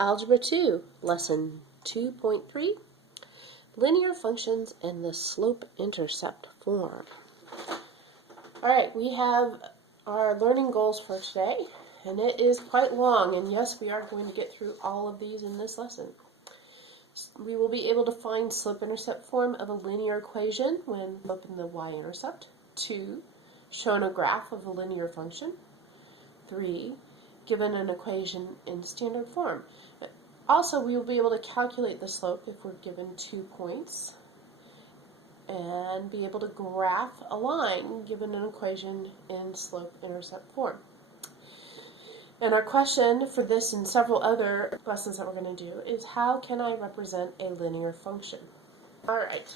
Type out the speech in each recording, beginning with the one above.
Algebra 2, Lesson 2.3, Linear Functions and the Slope-Intercept Form. Alright, we have our learning goals for today, and it is quite long, and yes, we are going to get through all of these in this lesson. We will be able to find slope-intercept form of a linear equation when open the y-intercept. 2, shown a graph of a linear function. 3, given an equation in standard form. Also, we will be able to calculate the slope if we're given 2 points and be able to graph a line given an equation in slope-intercept form. And our question for this and several other lessons that we're going to do is, how can I represent a linear function? Alright,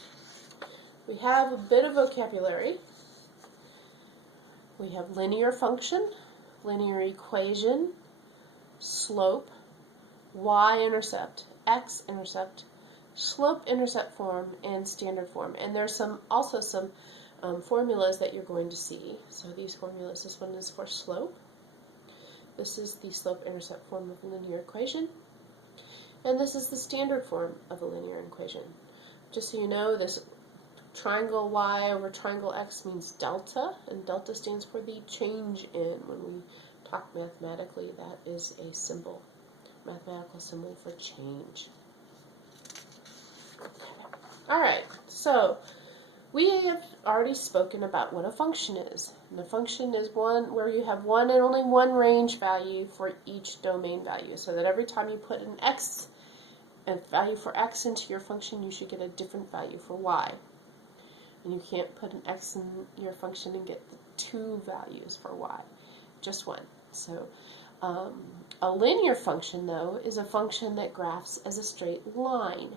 we have a bit of vocabulary. We have linear function, linear equation, slope, y-intercept, x-intercept, slope-intercept form, and standard form. And there's also some formulas that you're going to see. So these formulas, this one is for slope. This is the slope-intercept form of a linear equation. And this is the standard form of a linear equation. Just so you know, this triangle y over triangle x means delta, and delta stands for the change in. When we talk mathematically, that is a symbol, mathematical symbol for change. Alright, so we have already spoken about what a function is. And a function is one where you have one and only one range value for each domain value, so that every time you put an x, a value for x into your function, you should get a different value for y. And you can't put an x in your function and get 2 values for y, just one. So a linear function, though, is a function that graphs as a straight line,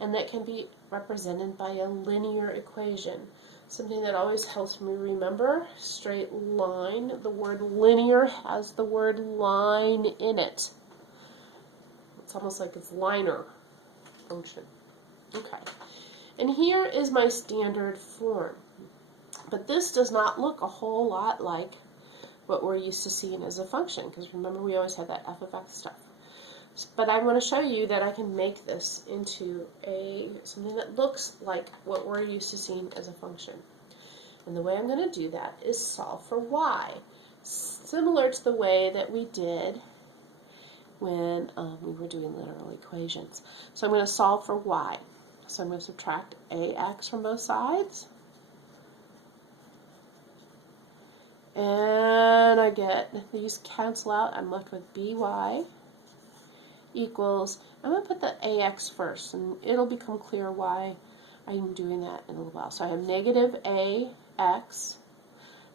and that can be represented by a linear equation. Something that always helps me remember, straight line, the word linear has the word line in it. It's almost like it's liner function. Okay. And here is my standard form. But this does not look a whole lot like what we're used to seeing as a function, because remember, we always had that f of x stuff. But I want to show you that I can make this into something that looks like what we're used to seeing as a function. And the way I'm going to do that is solve for y, similar to the way that we did when we were doing linear equations. So I'm going to solve for y. So I'm going to subtract ax from both sides. And I get, these cancel out, I'm left with by equals, I'm going to put the ax first, and it'll become clear why I'm doing that in a little while. So I have negative ax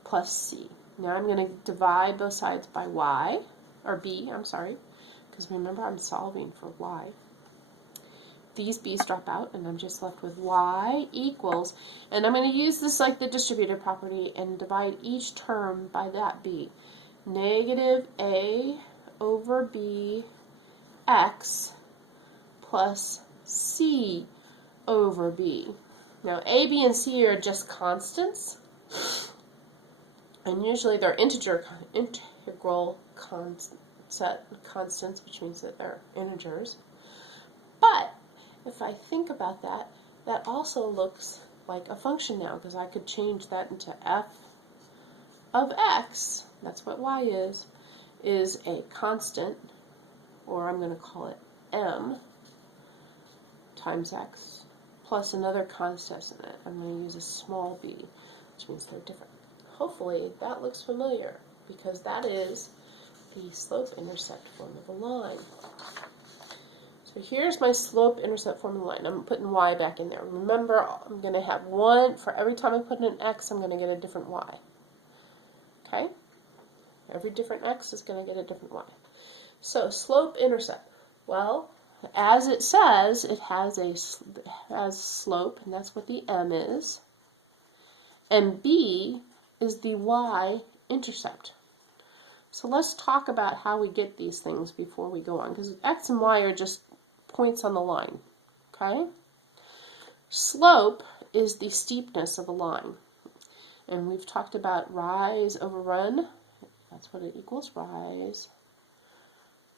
plus c. Now I'm going to divide both sides by y, or b, I'm sorry, because remember I'm solving for y. These b's drop out, and I'm just left with y equals, and I'm going to use this like the distributive property and divide each term by that b. Negative a over b x plus c over b. Now a, b, and c are just constants, and usually they're integral constants, which means that they're integers. But if I think about that, that also looks like a function now, because I could change that into f of x, that's what y is a constant, or I'm going to call it m times x, plus another constant in it. I'm going to use a small b, which means they're different. Hopefully that looks familiar, because that is the slope-intercept form of a line. So here's my slope-intercept form of the line. I'm putting y back in there. Remember, I'm going to have one, for every time I put in an x, I'm going to get a different y. Okay? Every different x is going to get a different y. So slope-intercept. Well, as it says, it has slope, and that's what the m is. And b is the y-intercept. So let's talk about how we get these things before we go on, because x and y are just points on the line. Okay? Slope is the steepness of a line. And we've talked about rise over run. That's what it equals, rise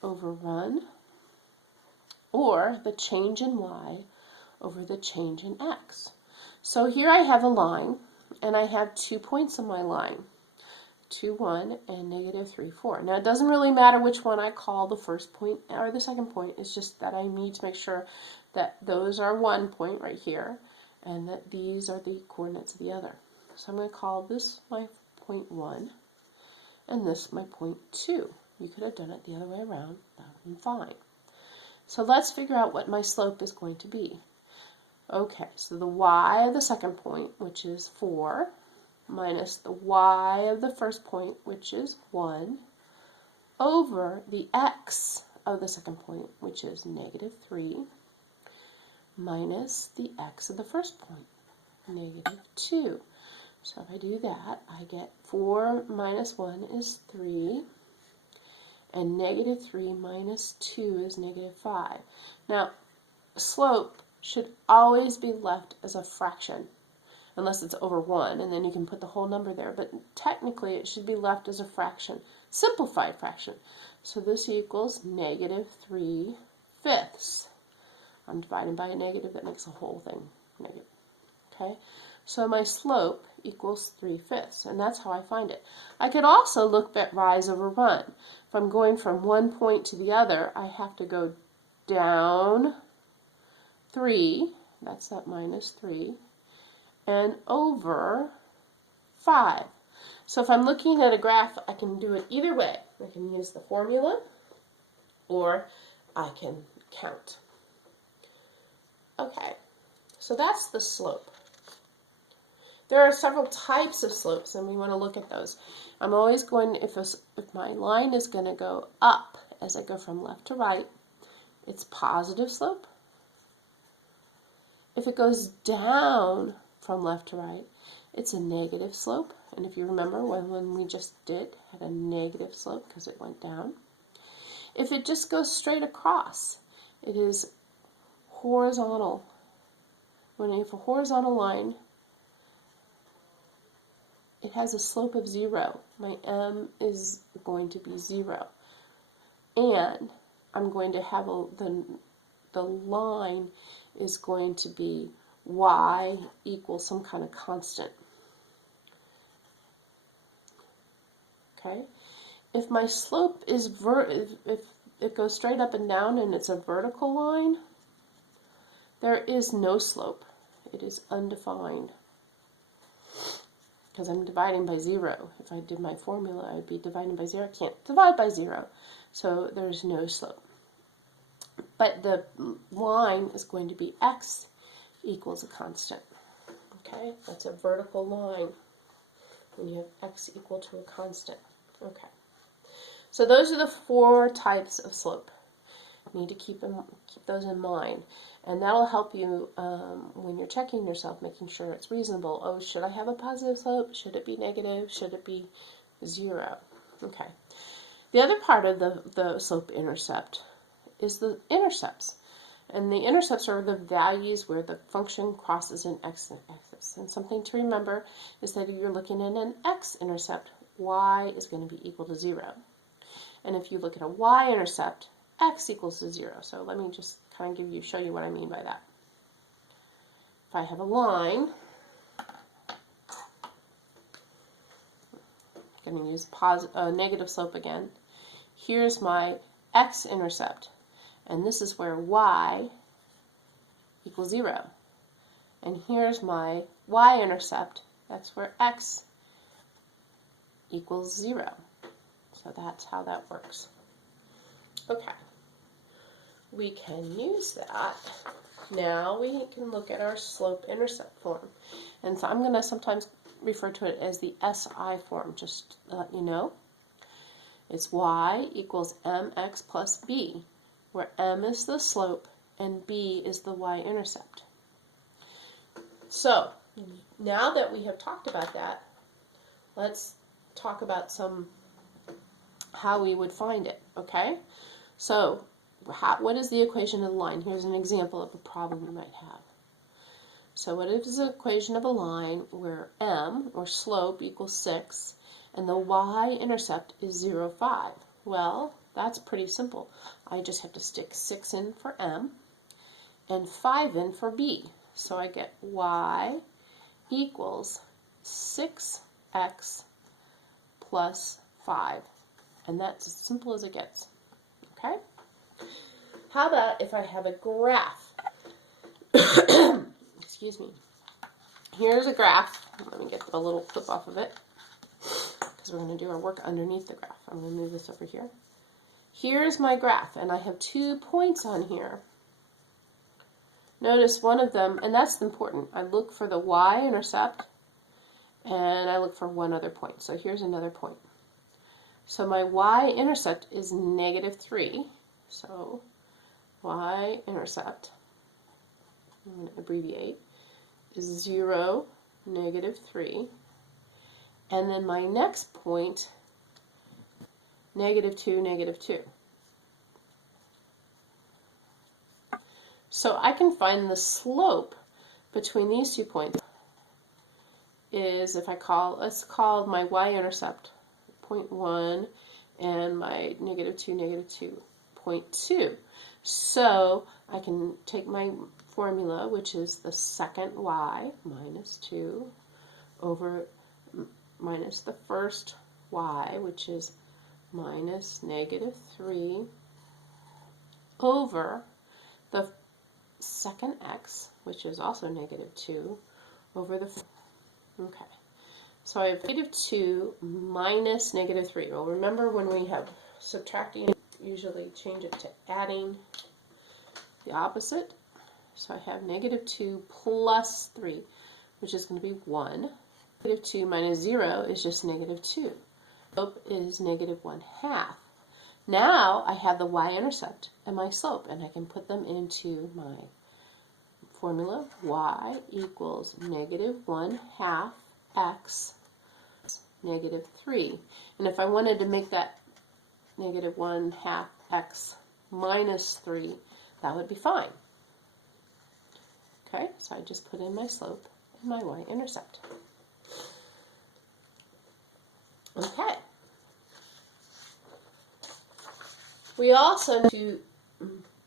over run. or the change in y over the change in x. So here I have a line, and I have 2 points on my line, 2, 1, and negative 3, 4. Now, it doesn't really matter which one I call the first point or the second point. It's just that I need to make sure that those are one point right here, and that these are the coordinates of the other. So I'm going to call this my point 1, and this my point 2. You could have done it the other way around. That would have been fine. So let's figure out what my slope is going to be. Okay, so the y of the second point, which is 4, minus the y of the first point, which is 1, over the x of the second point, which is negative 3, minus the x of the first point, negative 2. So if I do that, I get 4 minus 1 is 3, and negative 3 minus 2 is negative 5. Now, slope should always be left as a fraction, unless it's over 1, and then you can put the whole number there. But technically, it should be left as a fraction, simplified fraction. So this equals negative 3/5. I'm dividing by a negative, that makes the whole thing negative. Okay, so my slope equals 3/5, and that's how I find it. I could also look at rise over run. If I'm going from one point to the other, I have to go down 3, that's that minus 3, and over 5. So if I'm looking at a graph, I can do it either way. I can use the formula, or I can count. Okay, so that's the slope. There are several types of slopes, and we want to look at those. I'm always going, if my line is going to go up as I go from left to right, it's positive slope. If it goes down from left to right, it's a negative slope. And if you remember, when we just had a negative slope because it went down. If it just goes straight across, it is horizontal. When you have a horizontal line, it has a slope of 0. My m is going to be 0. And I'm going to have the line is going to be y equals some kind of constant. Okay? If my slope is if it goes straight up and down and it's a vertical line, there is no slope. It is undefined. Because I'm dividing by 0. If I did my formula, I'd be dividing by 0. I can't divide by 0. So there's no slope. But the line is going to be x equals a constant. Okay, that's a vertical line when you have x equal to a constant. Okay, so those are the 4 types of slope. You need to keep those in mind, and that'll help you when you're checking yourself, making sure it's reasonable. Oh, should I have a positive slope? Should it be negative? Should it be 0? Okay. The other part of the slope-intercept is the intercepts. And the intercepts are the values where the function crosses an x-axis. And something to remember is that if you're looking at an x-intercept, y is going to be equal to 0. And if you look at a y-intercept, x equals to 0. So let me just kind of show you what I mean by that. If I have a line, I'm going to use negative slope again. Here's my x-intercept. And this is where y equals 0. And here's my y-intercept. That's where x equals 0. So that's how that works. Okay. We can use that. Now we can look at our slope-intercept form. And so I'm going to sometimes refer to it as the SI form, just to let you know. It's y equals mx plus b, where m is the slope and b is the y-intercept. So, now that we have talked about that, let's talk about how we would find it, okay? So, what is the equation of the line? Here's an example of a problem you might have. So what is the equation of a line where m, or slope, equals 6, and the y-intercept is 0, 5? Well, That's pretty simple. I just have to stick 6 in for m and 5 in for b. So I get y equals 6x plus 5. And that's as simple as it gets. Okay? How about if I have a graph? Excuse me. Here's a graph. Let me get a little clip off of it because we're going to do our work underneath the graph. I'm going to move this over here. Here's my graph, and I have 2 points on here. Notice one of them, and that's important. I look for the y-intercept, and I look for one other point. So here's another point. So my y-intercept is -3. So y-intercept, I'm going to abbreviate, is 0, -3. And then my next point, -2, -2. So I can find the slope between these 2 points is, if I call, let's call my y-intercept 0.1 and my -2, -2, 0.2. So I can take my formula, which is the second y minus 2 over minus the first y, which is minus -3 over the second x, which is also -2 over the, okay. So I have -2 minus -3. Well, remember when we have subtracting, usually change it to adding the opposite. So I have -2 plus 3, which is going to be 1. -2 minus 0 is just -2. Slope is -1/2. Now I have the y-intercept and my slope, and I can put them into my formula. Y equals -1/2 x -3. And if I wanted to make that -1/2 x minus 3, that would be fine. Okay, so I just put in my slope and my y-intercept. Okay. We also need to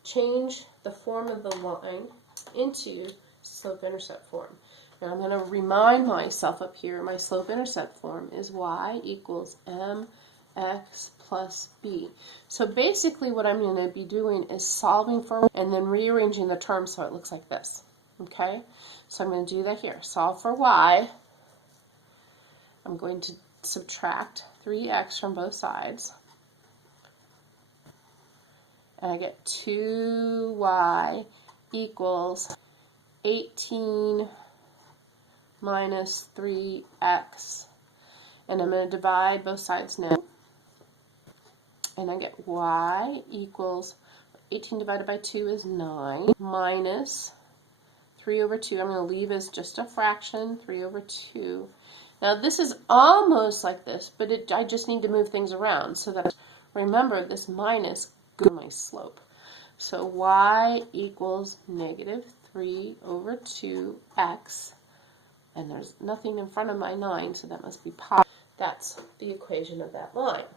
change the form of the line into slope-intercept form. Now I'm going to remind myself up here, my slope-intercept form is y equals mx plus b. So basically what I'm going to be doing is solving for and then rearranging the terms so it looks like this. Okay? So I'm going to do that here. Solve for y. I'm going to subtract 3x from both sides. And I get 2y equals 18 minus 3x. And I'm going to divide both sides now. And I get y equals 18 divided by 2 is 9 minus 3 over 2. I'm going to leave as just a fraction, 3 over 2. Now this is almost like this, but I just need to move things around so that, remember, this minus goes to my slope. So y equals -3 over 2x, and there's nothing in front of my 9, so that must be positive. That's the equation of that line.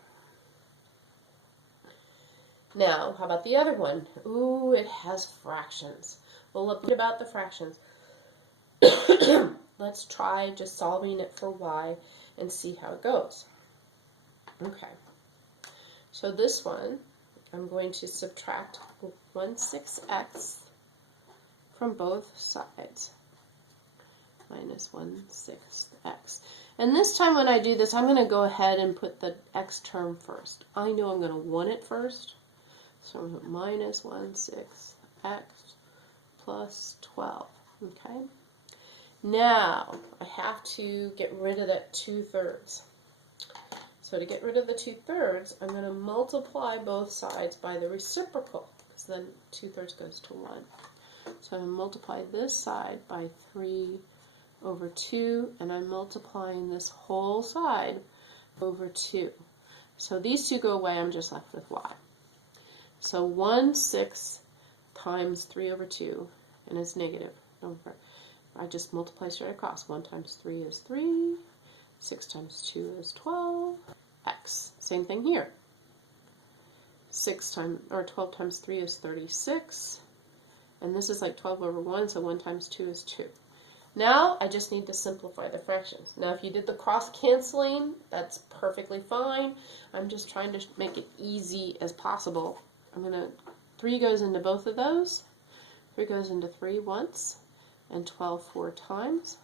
Now, how about the other one? Ooh, it has fractions. Well, let's think about the fractions. Let's try just solving it for y and see how it goes. Okay. So this one, I'm going to subtract 1/6x from both sides. Minus 1/6x. And this time when I do this, I'm going to go ahead and put the x term first. I know I'm going to want it first. So I'm going to put minus 1/6x plus 12. Okay? Now, I have to get rid of that 2/3. So to get rid of the 2/3, I'm going to multiply both sides by the reciprocal, because then 2/3 goes to 1. So I'm going to multiply this side by 3 over 2, and I'm multiplying this whole side over 2. So these two go away, I'm just left with y. So 1/6 times 3 over 2, and it's negative. I just multiply straight across. 1 times 3 is 3. 6 times 2 is 12. X. Same thing here. 12 times 3 is 36. And this is like 12 over 1, so 1 times 2 is 2. Now I just need to simplify the fractions. Now if you did the cross-canceling, that's perfectly fine. I'm just trying to make it easy as possible. 3 goes into both of those. 3 goes into 3 once, and 12 4 times.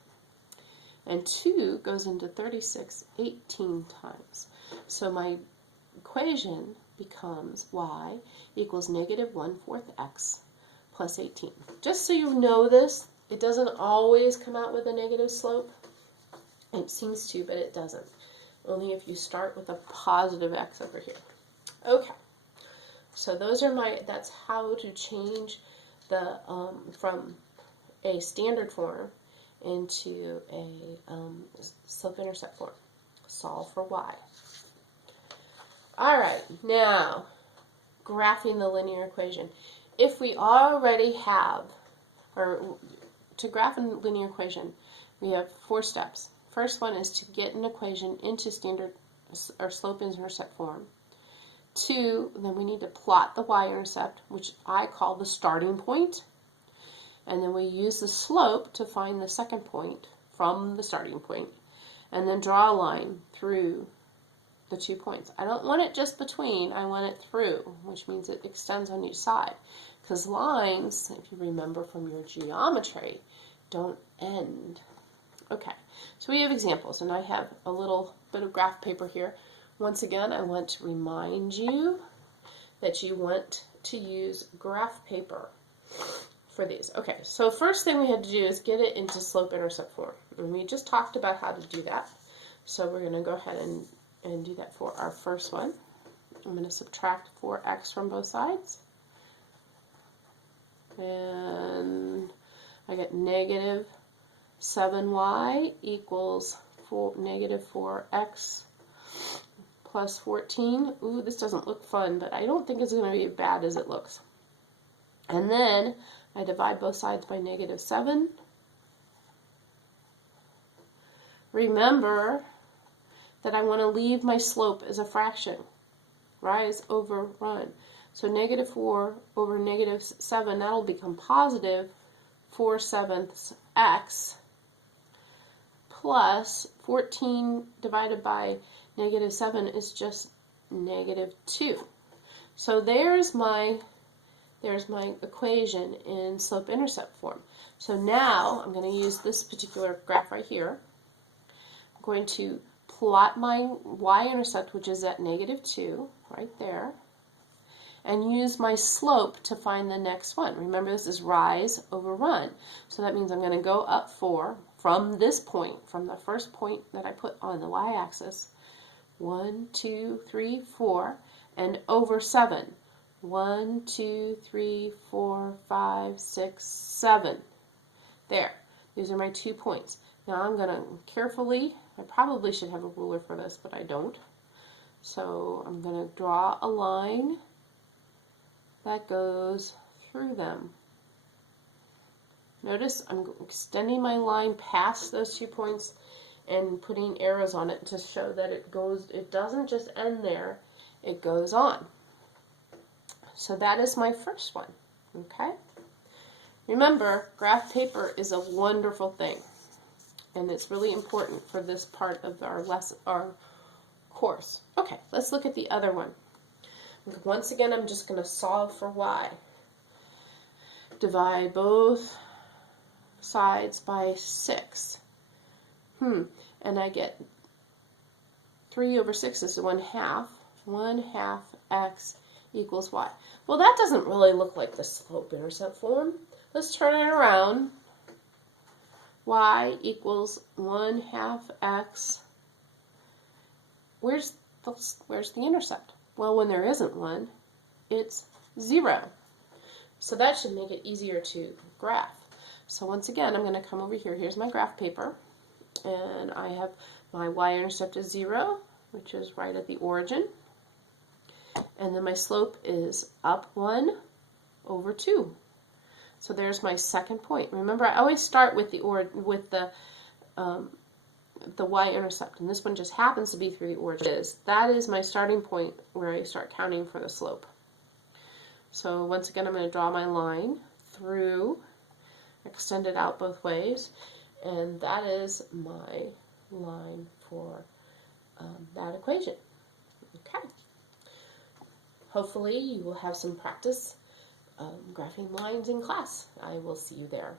And 2 goes into 36 18 times. So my equation becomes y equals negative 1/4 x plus 18. Just so you know this, it doesn't always come out with a negative slope. It seems to, but it doesn't. Only if you start with a positive x over here. Okay, so that's how to change the from a standard form into a slope-intercept form. Solve for y. All right, now graphing the linear equation. If we already have, or to graph a linear equation, we have 4 steps. First one is to get an equation into standard or slope-intercept form. 2, then we need to plot the y-intercept, which I call the starting point. And then we use the slope to find the second point from the starting point. And then draw a line through the 2 points. I don't want it just between, I want it through, which means it extends on each side. Because lines, if you remember from your geometry, don't end. Okay, so we have examples, and I have a little bit of graph paper here. Once again, I want to remind you that you want to use graph paper for these. Okay, so first thing we had to do is get it into slope-intercept form. And we just talked about how to do that. So we're going to go ahead and do that for our first one. I'm going to subtract 4x from both sides. And I get negative 7y equals negative 4x plus 14. Ooh, this doesn't look fun, but I don't think it's going to be as bad as it looks. And then I divide both sides by negative 7. Remember that I want to leave my slope as a fraction. Rise over run. So negative 4 over negative 7, that'll become positive 4/7 x plus 14 divided by negative 7 is just negative 2. So there's my equation in slope-intercept form. So now I'm going to use this particular graph right here. I'm going to plot my y-intercept, which is at negative 2, right there, and use my slope to find the next one. Remember, this is rise over run. So that means I'm going to go up 4 from this point, from the first point that I put on the y-axis. 1, 2, 3, 4, and over 7. 1, 2, 3, 4, 5, 6, 7. There. These are my 2 points. Now I'm going to carefully, I probably should have a ruler for this, but I don't. So I'm going to draw a line that goes through them. Notice I'm extending my line past those 2 points and putting arrows on it to show that it doesn't just end there, it goes on. So that is my first one, okay? Remember, graph paper is a wonderful thing, and it's really important for this part of our course. Okay, let's look at the other one. Once again, I'm just going to solve for y. Divide both sides by 6. And I get 3 over 6 is 1/2. 1/2 x equals y. Well, that doesn't really look like the slope-intercept form. Let's turn it around. Y equals 1/2 x. Where's the intercept? Well, when there isn't one, it's 0. So that should make it easier to graph. So once again, I'm going to come over here. Here's my graph paper. And I have my y-intercept is 0, which is right at the origin. And then my slope is up 1 over 2. So there's my second point. Remember, I always start with the y-intercept, and this one just happens to be through the origin. That is my starting point where I start counting for the slope. So once again, I'm going to draw my line through, extend it out both ways, and that is my line for that equation. Okay. Hopefully you will have some practice graphing lines in class. I will see you there.